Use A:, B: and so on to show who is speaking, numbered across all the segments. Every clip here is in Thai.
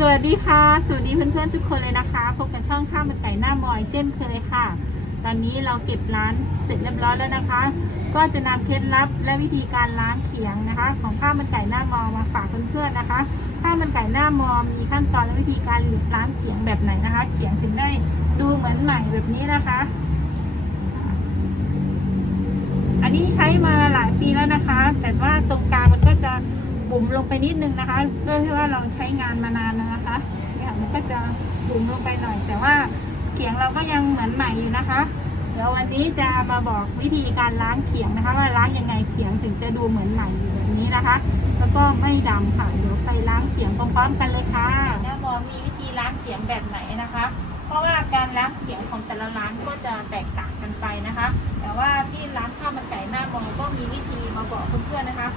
A: สวัสดีค่ะ สวัสดีเพื่อนๆทุกคนเลยนะคะพบกับช่องข้าวมันไก่หน้ามอยเช่นเคยค่ะ ตอนนี้เราเก็บร้านเสร็จเรียบร้อยแล้วนะคะ ก็จะนำเคล็ดลับและวิธีการล้างเขียงนะคะ ของข้าวมันไก่หน้ามอมาฝากเพื่อนๆนะคะข้าวมันไก่หน้ามอมีขั้นตอนและวิธีการล้างเขียงแบบไหนนะคะ เขียงถึงได้ดูเหมือนใหม่แบบนี้นะคะ อันนี้ใช้มาหลายปีแล้วนะคะ แต่ว่าตรงกลางมันก็จะ บุ๋มลงไปนิดนึงนะคะเพื่อที่ว่าเราใช้งานมานานนะคะเนี่ยมันก็จะบุ๋มลงไปหน่อย แต่ว่าเขียงเราก็ยังเหมือนใหม่อยู่นะคะ เดี๋ยววันนี้จะมาบอกวิธีการล้างเขียงนะคะ ว่าล้างยังไงเขียงถึงจะดูเหมือนใหม่อยู่แบบนี้นะคะ แล้วก็ไม่ดำค่ะเดี๋ยวไปล้างเขียงพร้อมๆกันเลยค่ะหน้ามอมีวิธีล้างเขียงแบบไหนนะคะ เพราะว่าการล้างเขียงของแต่ละร้านก็จะแตกต่างกันไปนะคะ แต่ว่าที่ร้านข้าวมันไก่หน้ามองก็มีวิธีมาบอกเพื่อนๆนะคะ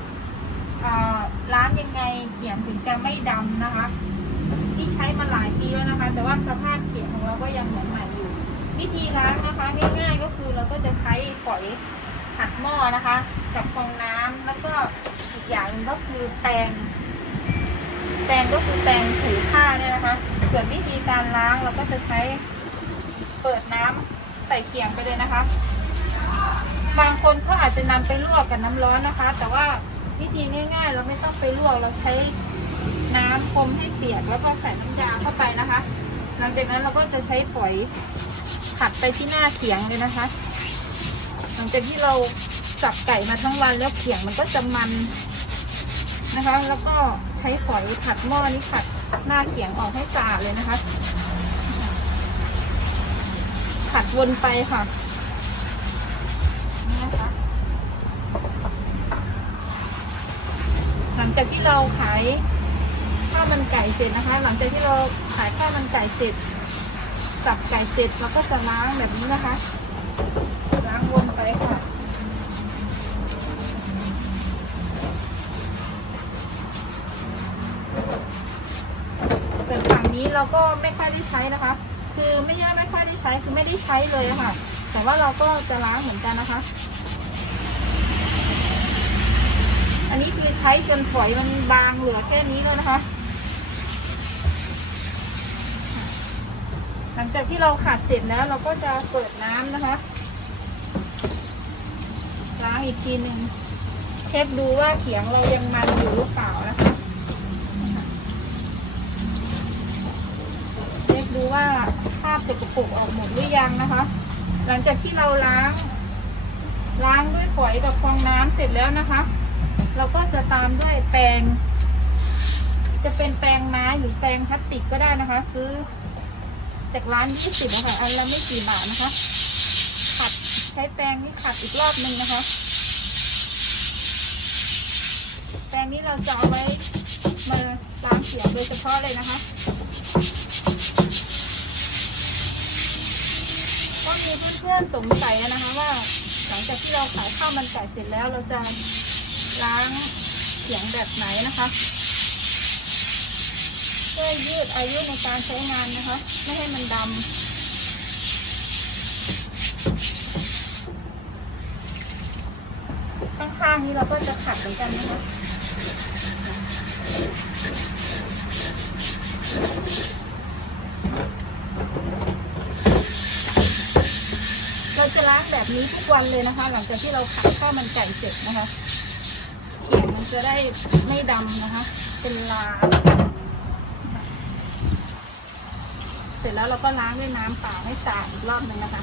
A: เอ่อล้างยังไงเขียงถึงจะไม่ดำนะคะ ที่ใช้มาหลายปีแล้วนะคะ แต่ว่าสภาพเขียงของเราก็ยังเหมือนใหม่อยู่ วิธีล้างนะคะง่ายๆก็คือเราก็จะใช้ฝอยขัดหม้อนะคะ กับฟองน้ำแล้วก็อีกอย่างนึงก็คือแปรงแปรงก็คือแปรงถูผ้าเนี่ยนะคะ ส่วนวิธีการล้างเราก็จะใช้เปิดน้ำใส่เขียงไปเลยนะคะ บางคนเขาอาจจะนำไปลวกกับน้ำร้อนนะคะ แต่ว่า วิธีง่ายๆ เราไม่ต้องไปลวกเราใช้น้ำพรมให้เปียกแล้วก็ใส่น้ำยาเข้าไปนะคะ หลังจากนั้นเราก็จะใช้ฝอยขัดไปที่หน้าเขียงเลยนะคะ หลังจากที่เราสับไก่มาทั้งวันแล้วเขียงมันก็จะมันนะคะ แล้วก็ใช้ฝอยขัดหม้อนี้ขัดหน้าเขียงออกให้สะอาดเลยนะคะขัดวนไปค่ะนี่นะคะ หลั งจากที่เราขายข้าวมันไก่เสร็จนะคะ หลังจากที่เราขายข้าวมันไก่เสร็จ สับไก่เสร็จเราก็จะล้างแบบนี้นะคะ ล้างวนไปค่ะส่วนฝั่งนี้เราก็ไม่ค่อยได้ใช้นะคะ คือไม่ใช่ไม่ค่อยได้ใช้คือไม่ได้ใช้เลยะค่ะ แต่ว่าเราก็จะล้างเหมือนกันนะคะ อั นนี้คือใช้จนฝอยมันบางเหลือแค่นี้แล้วนะคะ หลังจากที่เราขัดเสร็จแล้วเราก็จะเปิดน้ำนะคะ ล้างอีกทีหนึ่งเช็คดูว่าเขียงเรายังมันอยู่หรือเปล่านะคะเช็คดูว่าคราบสกปรกออกหมดหรือยังนะคะ หลังจากที่เราล้างล้างด้วยฝอยกับฟองน้ำเสร็จแล้วนะคะ เราก็จะตามด้วยแปรงจะเป็นแปรงไม้หรือแปรงพลาสติกก็ได้นะคะ ซื้อจากร้านยี่สิบนะคะอันละไม่กี่บาทนะคะ ขัดใช้แปรงนี้ขัดอีกรอบหนึ่งนะคะ แปรงนี้เราจะเอาไว้มาล้างเขียงโดยเฉพาะเลยนะคะก็มีเพื่อนๆสงสัยนะคะว่า หลังจากที่เราขายข้าวมันไก่เสร็จแล้วเราจะ ล้างเขียงแบบไหนนะคะเพื่อยืดอายุในการใช้งานนะคะ ไม่ให้มันดำข้างๆนี้เราก็จะขัดเหมือนกันนะคะ เราจะล้างแบบนี้ทุกวันเลยนะคะ หลังจากที่เราขายข้าวมันไก่เสร็จนะคะ จะได้ไม่ดำนะคะ เป็นลาเสร็จแล้วเราก็ล้างด้วยน้ำเปล่าให้สะอาดอีกรอบหนึ่งนะคะ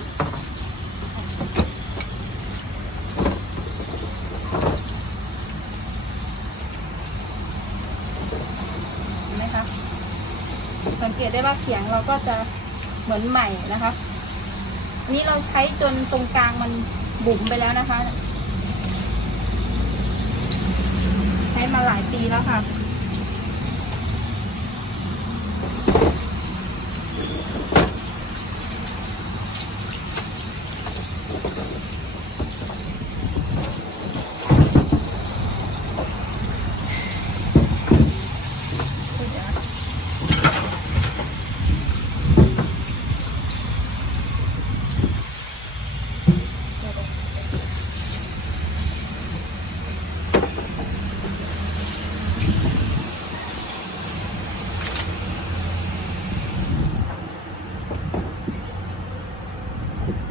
A: เห็นไหมคะสังเกตได้ว่าเขียงเราก็จะเหมือนใหม่นะคะ นี่เราใช้จนตรงกลางมันบุ๋มไปแล้วนะคะ ใช้มาหลายปีแล้วค่ะ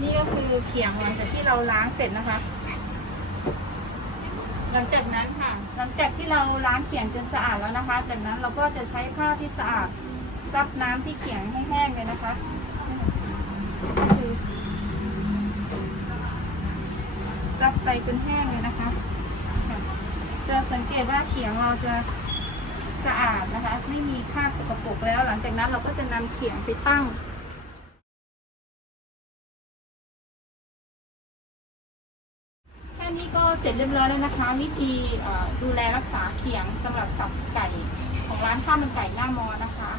A: ดูเขียงหลังจากที่เราล้างเสร็จนะคะ หลังจากนั้นค่ะ หลังจากที่เราล้างเขียงจนสะอาดแล้วนะคะ จากนั้นเราก็จะใช้ผ้าที่สะอาดซับน้ำที่เขียงให้แห้งเลยนะคะก็คือซับไปจนแห้งเลยนะคะ จะสังเกตว่าเขียงเราจะสะอาดนะคะ ไม่มีคราบสกปรกแล้ว หลังจากนั้นเราก็จะนำเขียงไปตั้ง นี้ก็เสร็จเรียบร้อยแล้วนะคะ วิธีดูแลรักษาเขียงสำหรับสับไก่ของร้านข้าวมันไก่หน้ามอนะคะ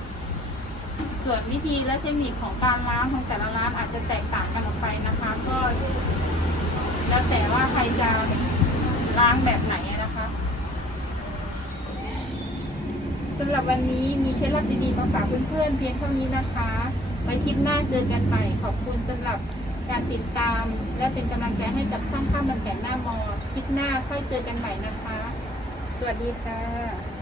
A: ส่วนวิธีและเทคนิคของการล้างของแต่ละร้านอาจจะแตกต่างกันออกไปนะคะ ก็ แล้วแต่ว่าใครจะล้างแบบไหนนะคะสำหรับวันนี้มีเคล็ดลับดีๆมาฝากเพื่อนๆเพียงเท่านี้นะคะ ไว้คลิปหน้าเจอกันใหม่ขอบคุณสำหรับ การติดตาม และเป็นกำลังใจให้กับช่างข้าวมันแก่หน้ามอคลิปหน้าค่อยเจอกันใหม่นะคะ สวัสดีค่ะ